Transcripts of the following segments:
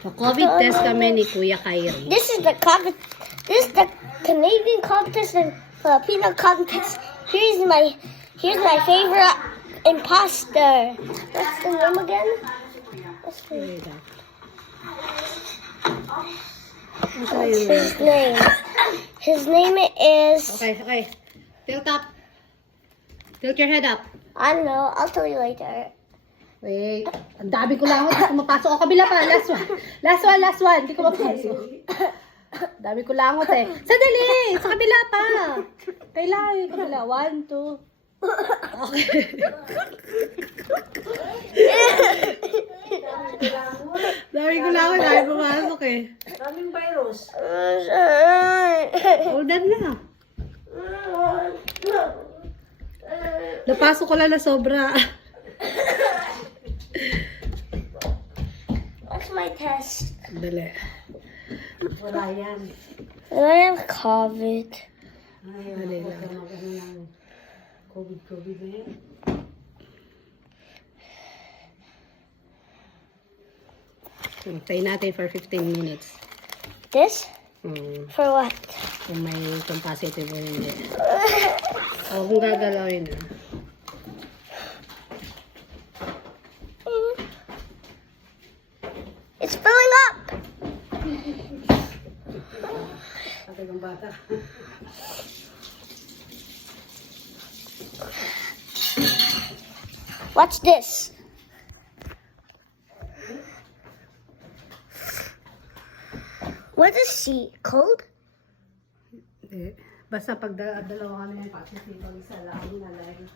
So, COVID test kami ni Kuya Kyrie. This is the Canadian contest and Filipino contest. Here's my favorite imposter. What's the name again? What's his name? His name is. Okay. Tilt up. Tilt your head up. I don't know. I'll tell you later. Wait. Ang dami ko lang. Hindi ko mapasok. O, kabila pa. Last one. Hindi ko mapasok. Dami ko langot eh. Sandali! Sa kabila pa. Kailangan. Kabila. 1, 2. Okay. Dami ko langot. Dami pumasok eh. Daming virus. Hold on na. Napasok ko lang na sobra. What's my test? Dali. Wala yan. I have COVID. Ay, Dali wala lang. ka lang. COVID na yan. Tayo natin for 15 minutes. This? For what? Kung positive o hindi. O kung gagalawin na. It's filling up. Patay ng bata. What's this? What is she? Cold? Hindi. Basta pag dalawa kami ng positive, pag isa lang na lang.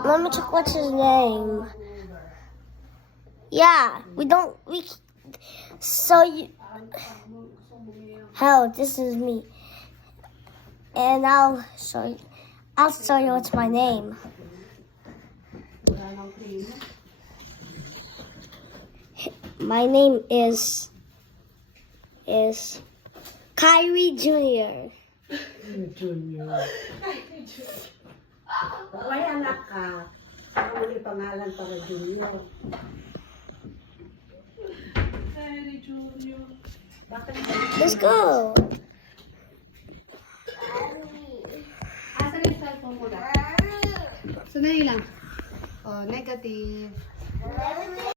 Let me check what's his name. Yeah, so you, hell, this is me. And I'll show you what's my name. My name is Kyrie Jr. Junior. Kung may anak ka, saka mo yung pangalan para Junior. Bakit? Let's go. Asan yung cellphone mo na? Sandali lang. Oh, negative.